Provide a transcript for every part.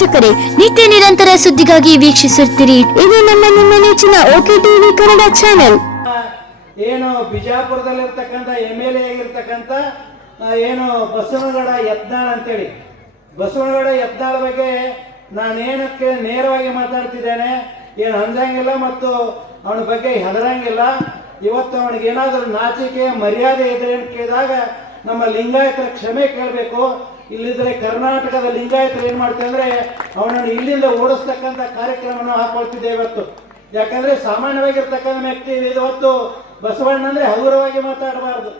ವೀಕ್ಷಕರೇ ನಿತ್ಯ ನಿರಂತರ ಸುದ್ದಿಗಾಗಿ ವೀಕ್ಷಿಸುತ್ತೀರಿ. ಇದು ನಮ್ಮ ನಿಮ್ಮ ನೆಚ್ಚಿನ ಓಕೆ ಟಿವಿ ಕನ್ನಡ ಚಾನೆಲ್. ಏನು ಬಿಜಾಪುರದಲ್ಲಿರ್ತಕ್ಕಂಥ ಎಂ ಎಲ್ ಎ ಆಗಿರ್ತಕ್ಕಂಥ ಏನು ಬಸವನಗೌಡ ಯತ್ನಾಳ್ ಅಂತೇಳಿ. ಬಸವನಗೌಡ ಯತ್ನಾಳ್ ಬಗ್ಗೆ ನಾನೇನಕ್ಕೆ ನೇರವಾಗಿ ಮಾತಾಡ್ತಿದ್ದೇನೆ ಏನು ಅಂದಂಗಿಲ್ಲ ಮತ್ತು ಅವನ ಬಗ್ಗೆ ಹೆದರಂಗಿಲ್ಲ. ಇವತ್ತು ಅವನಿಗೆ ಏನಾದರೂ ನಾಚಿಕೆ ಮರ್ಯಾದೆ ಇದೆ ಅಂತ ಕೇಳಿದಾಗ ನಮ್ಮ ಲಿಂಗಾಯತರ ಕ್ಷಮೆ ಕೇಳಬೇಕು. ಇಲ್ಲಿದ್ರೆ ಕರ್ನಾಟಕದ ಲಿಂಗಾಯತರು ಏನು ಮಾಡ್ತಾರೆ ಅಂದ್ರೆ ಅವನನ್ನು ಇಲ್ಲಿಂದ ಓಡಿಸ್ತಕ್ಕಂಥ ಕಾರ್ಯಕ್ರಮವನ್ನು ಹಾಕೊಳ್ತಿದ್ದೆ ಇವತ್ತು. ಯಾಕಂದ್ರೆ ಸಾಮಾನ್ಯವಾಗಿರ್ತಕ್ಕಂಥ ವ್ಯಕ್ತಿ ಇವತ್ತು ಬಸವಣ್ಣ ಅಂದ್ರೆ ಹಗುರವಾಗಿ ಮಾತಾಡಬಾರ್ದು.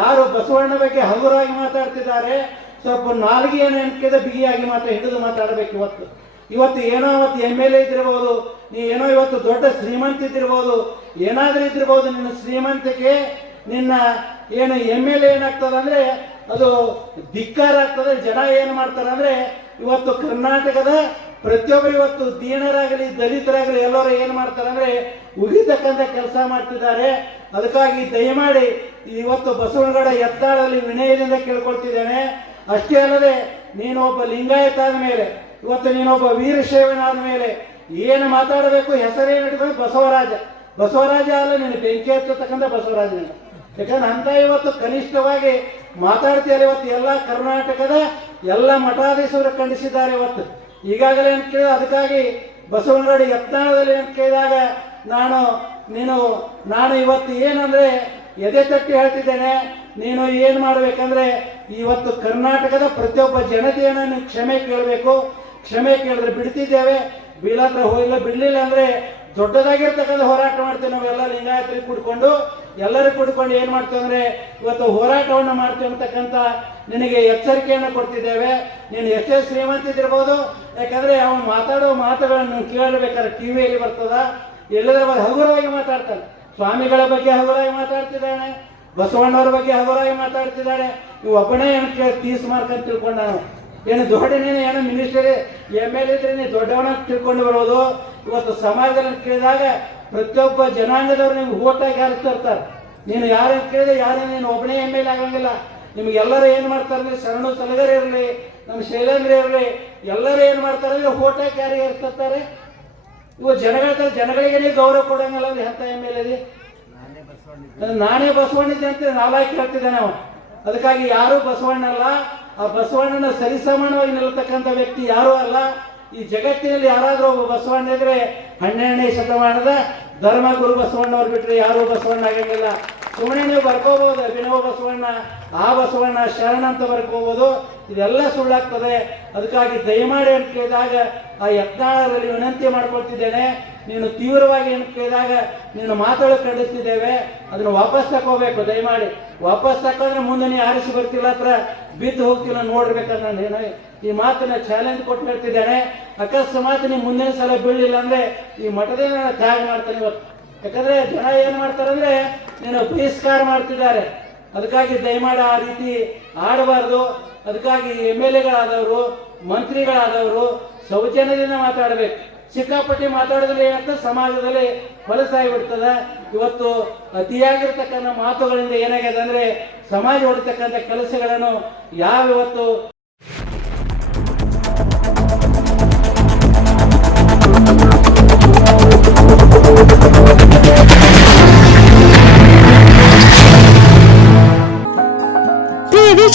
ಯಾರು ಬಸವಣ್ಣ ಬಗ್ಗೆ ಹಗುರವಾಗಿ ಮಾತಾಡ್ತಿದ್ದಾರೆ, ಸ್ವಲ್ಪ ನಾಲ್ಗೆಯನ್ನು ಎಣ್ಕೆದ ಬಿಗಿಯಾಗಿ ಮಾತ್ರ ಹಿಡಿದು ಮಾತಾಡಬೇಕು ಇವತ್ತು. ಇವತ್ತು ಏನೋ ಅವತ್ತು ಎಂ ಎಲ್ ಎ ಇದ್ದಿರ್ಬೋದು, ನೀ ಏನೋ ಇವತ್ತು ದೊಡ್ಡ ಶ್ರೀಮಂತ ಇದ್ದಿರ್ಬೋದು, ಏನಾದ್ರೂ ಇದ್ದಿರ್ಬೋದು, ನಿನ್ನ ಶ್ರೀಮಂತಿಕೆ ನಿನ್ನ ಏನು ಎಂ ಎಲ್ ಎ ಏನಾಗ್ತದಂದ್ರೆ ಅದು ಧಿಕ್ಕಾರ ಆಗ್ತದೆ, ಜನ ಏನು ಮಾಡ್ತಾರೆ ಅಂದ್ರೆ ಇವತ್ತು ಕರ್ನಾಟಕದ ಪ್ರತಿಯೊಬ್ಬರು ಇವತ್ತು ದೀನರಾಗಲಿ, ದಲಿತರಾಗಲಿ ಎಲ್ಲರೂ ಏನು ಮಾಡ್ತಾರೆ ಅಂದ್ರೆ ಉಗಿತಕ್ಕಂಥ ಕೆಲಸ ಮಾಡ್ತಿದ್ದಾರೆ. ಅದಕ್ಕಾಗಿ ದಯಮಾಡಿ ಇವತ್ತು ಬಸವನಗಡ ಎತ್ತಾಳದಲ್ಲಿ ವಿನಯದಿಂದ ಕೇಳ್ಕೊಳ್ತಿದ್ದೇನೆ. ಅಷ್ಟೇ ಅಲ್ಲದೆ ನೀನು ಒಬ್ಬ ಲಿಂಗಾಯತ ಆದ ಮೇಲೆ ಇವತ್ತು ನೀನೊಬ್ಬ ವೀರಶೈವನಾದ ಮೇಲೆ ಏನು ಮಾತಾಡಬೇಕು, ಹೆಸರೇನು ಇಟ್ಕೊಂಡು ಬಸವರಾಜ. ಬಸವರಾಜ ಅಲ್ಲ ನೀನು, ಬೆಂಕಿ ಹಚ್ಚತಕ್ಕಂಥ ಬಸವರಾಜ ಯಾಕಂದ್ರೆ ಅಂತ ಇವತ್ತು ಕನಿಷ್ಠವಾಗಿ ಮಾತಾಡ್ತಿದ್ದಾರೆ ಇವತ್ತು ಎಲ್ಲ ಕರ್ನಾಟಕದ ಎಲ್ಲ ಮಠಾಧೀಶರು ಖಂಡಿಸಿದ್ದಾರೆ ಇವತ್ತು. ಈಗಾಗಲೇ ಅಂತ ಕೇಳಿದ? ಅದಕ್ಕಾಗಿ ಬಸವನಗಡಿ ಯತ್ನಾಳದಲ್ಲಿ ಅಂತ ಕೇಳಿದಾಗ ನಾನು, ನೀನು, ನಾನು ಇವತ್ತು ಏನಂದ್ರೆ ಎದೆ ತಟ್ಟಿ ಹೇಳ್ತಿದ್ದೇನೆ, ನೀನು ಏನು ಮಾಡಬೇಕಂದ್ರೆ ಇವತ್ತು ಕರ್ನಾಟಕದ ಪ್ರತಿಯೊಬ್ಬ ಜನತೆಯನ್ನು ನೀನು ಕ್ಷಮೆ ಕೇಳಬೇಕು. ಕ್ಷಮೆ ಕೇಳಿದ್ರೆ ಬಿಡ್ತಿದ್ದೇವೆ. ಬೀಳಾದ್ರೆ ಹೋಗಿಲ್ಲ. ಬಿಡಲಿಲ್ಲ ಅಂದ್ರೆ ದೊಡ್ಡದಾಗಿರ್ತಕ್ಕಂಥ ಹೋರಾಟ ಮಾಡ್ತೇವೆ ನಾವೆಲ್ಲ ಲಿಂಗಾಯತರಿಗೆ ಕೂಡ್ಕೊಂಡು, ಎಲ್ಲರೂ ಕೂಡ್ಕೊಂಡು ಏನ್ ಮಾಡ್ತೇವೆ ಅಂದ್ರೆ ಇವತ್ತು ಹೋರಾಟವನ್ನು ಮಾಡ್ತೇವೆ ಅಂತಕ್ಕಂಥ ನಿನಗೆ ಎಚ್ಚರಿಕೆಯನ್ನು ಕೊಡ್ತಿದ್ದೇವೆ. ನೀನು ಎಷ್ಟೇ ಶ್ರೀಮಂತಿದಿರ್ಬೋದು ಯಾಕಂದ್ರೆ ಅವನು ಮಾತಾಡೋ ಮಾತುಗಳನ್ನು ಕೇಳಬೇಕಾದ್ರೆ ಟಿವಿಯಲ್ಲಿ ಬರ್ತದ. ಎಲ್ಲದರ ಬಗ್ಗೆ ಹಗುರವಾಗಿ ಮಾತಾಡ್ತಾನೆ. ಸ್ವಾಮಿಗಳ ಬಗ್ಗೆ ಹಗುರವಾಗಿ ಮಾತಾಡ್ತಿದ್ದಾನೆ. ಬಸವಣ್ಣವ್ರ ಬಗ್ಗೆ ಹಗುರವಾಗಿ ಮಾತಾಡ್ತಿದ್ದಾನೆ. ಇವು ಒಬ್ಬನೇ ಏನು ಕೇಳಿ ತೀಸ್ ಮಾರ್ಕ್ ಅಂತ ತಿಳ್ಕೊಂಡ ಏನು ದೊಡ್ಡ ನೀನು ಏನು ಮಿನಿಸ್ಟರ್, ಎಂ ಎಲ್ ಎ ದೊಡ್ಡವನ ತಿಳ್ಕೊಂಡು ಬರೋದು? ಇವತ್ತು ಸಮಾಜದಲ್ಲಿ ಕೇಳಿದಾಗ ಪ್ರತಿಯೊಬ್ಬ ಜನಾಂಗದವ್ರು ನಿಮ್ಗೆ ಓಟಾಗಿ ಇರ್ತಾರೆ. ನೀನು ಯಾರು ಕೇಳಿದ್ರೆ ಯಾರು ನೀನು ಒಬ್ಬನೇ ಎಂ ಎಲ್ ಆಗಂಗಿಲ್ಲ. ನಿಮ್ಗೆ ಎಲ್ಲರೂ ಏನು ಮಾಡ್ತಾರೆ ಅಂದ್ರೆ ಶರಣು ಸಲಗರ್ ಇರಲಿ, ನಮ್ಮ ಶೈಲೇಂದ್ರ ಇರಲಿ, ಎಲ್ಲರೂ ಏನು ಮಾಡ್ತಾರೆ ಅಂದರೆ ಓಟಾಗಿ ಯಾರಿಗೆ ಹಾರಿಸ್ತಿರ್ತಾರೆ ಇವ ಜನಗಳ ಜನಗಳಿಗೆ ನೀವು ಗೌರವ ಕೊಡಂಗಿಲ್ಲ ಅಂದ್ರೆ ಎಂತ ಎಂ ಎಲ್ ಎ ನಾನೇ ಬಸವಣ್ಣಿದ್ದೆ ಅಂತ ನಾಲ್ಕು ಹೇಳ್ತಿದ್ದೆ ನಾವು ಅದಕ್ಕಾಗಿ ಯಾರು ಬಸವಣ್ಣ ಅಲ್ಲ ಆ ಬಸವಣ್ಣನ ಸರಿಸಮಾನವಾಗಿ ನಿಲ್ತಕ್ಕಂಥ ವ್ಯಕ್ತಿ ಯಾರೂ ಅಲ್ಲ. ಈ ಜಗತ್ತಿನಲ್ಲಿ ಯಾರಾದರೂ ಒಬ್ಬ ಬಸವಣ್ಣ ಇದ್ರೆ ಹನ್ನೆರಡನೇ ಶತಮಾನದ ಧರ್ಮಗುರು ಬಸವಣ್ಣವ್ರು ಬಿಟ್ರೆ ಯಾರು ಬಸವಣ್ಣ ಆಗಂಗಿಲ್ಲ ಸುಮ್ಮನೆ ನೀವು ಬರ್ಕೋಬಹುದು ಅಭಿನವ ಬಸವಣ್ಣ, ಆ ಬಸವಣ್ಣ ಶರಣ ಅಂತ ಬರ್ಕೋಬಹುದು ಇದೆಲ್ಲ ಸುಳ್ಳಾಗ್ತದೆ. ಅದಕ್ಕಾಗಿ ದಯಮಾಡಿ ಅಂತ ಕೇಳಿದಾಗ ಆ ಯತ್ನಾಳದಲ್ಲಿ ವಿನಂತಿ ಮಾಡ್ಕೊಳ್ತಿದ್ದೇನೆ. ನೀನು ತೀವ್ರವಾಗಿ ಏನು ಕೇಳಿದಾಗ ನೀನು ಮಾತಾಡೋ ಖಂಡಿಸ್ತಿದ್ದೇವೆ. ಅದನ್ನು ವಾಪಸ್ ತಕೋಬೇಕು ದಯಮಾಡಿ. ವಾಪಸ್ ತಕೊಂಡ್ರೆ ಮುಂದೆ ನೀ ಆರಿಸಿ ಬರ್ತಿಲ್ಲ ಹತ್ರ, ಬಿದ್ದು ಹೋಗ್ತಿಲ್ಲ ನೋಡ್ಬೇಕಂತ ನಾನು ಏನೋ ಈ ಮಾತನ್ನ ಚಾಲೆಂಜ್ ಕೊಟ್ಟು ಹೇಳ್ತಿದ್ದೇನೆ. ಅಕಸ್ಮಾತ್ ನೀ ಮುಂದಿನ ಸಲ ಬೀಳಲಿಲ್ಲ ಅಂದ್ರೆ ಈ ಮಠದಿಂದ ನಾನು ತ್ಯಾಗ ಮಾಡ್ತೇನೆ ಇವತ್ತು. ಯಾಕಂದ್ರೆ ಜನ ಏನ್ ಮಾಡ್ತಾರೆ ಅಂದ್ರೆ ನೀನು ಬಹಿಷ್ಕಾರ ಮಾಡ್ತಿದ್ದಾರೆ. ಅದಕ್ಕಾಗಿ ದಯಮಾಡಿ ಆ ರೀತಿ ಆಡಬಾರ್ದು. ಅದಕ್ಕಾಗಿ ಎಂ ಎಲ್ ಎಗಳಾದವರು, ಮಂತ್ರಿಗಳಾದವರು ಸೌಜನ್ಯದಿಂದ ಮಾತಾಡಬೇಕು. ಸಿಕ್ಕಾಪಟ್ಟಿ ಮಾತಾಡಿದ್ರೆ ಏನಾಗ್ತದೆ ಸಮಾಜದಲ್ಲಿ ಹೊಲಸಾಗಿ ಬಿಡ್ತದ ಇವತ್ತು ಅತಿಯಾಗಿರ್ತಕ್ಕಂಥ ಮಾತುಗಳಿಂದ ಏನಾಗಿದೆ ಅಂದ್ರೆ ಸಮಾಜ ಹೊಡಿತಕ್ಕಂಥ ಕೆಲಸಗಳನ್ನು ಯಾವ ಇವತ್ತು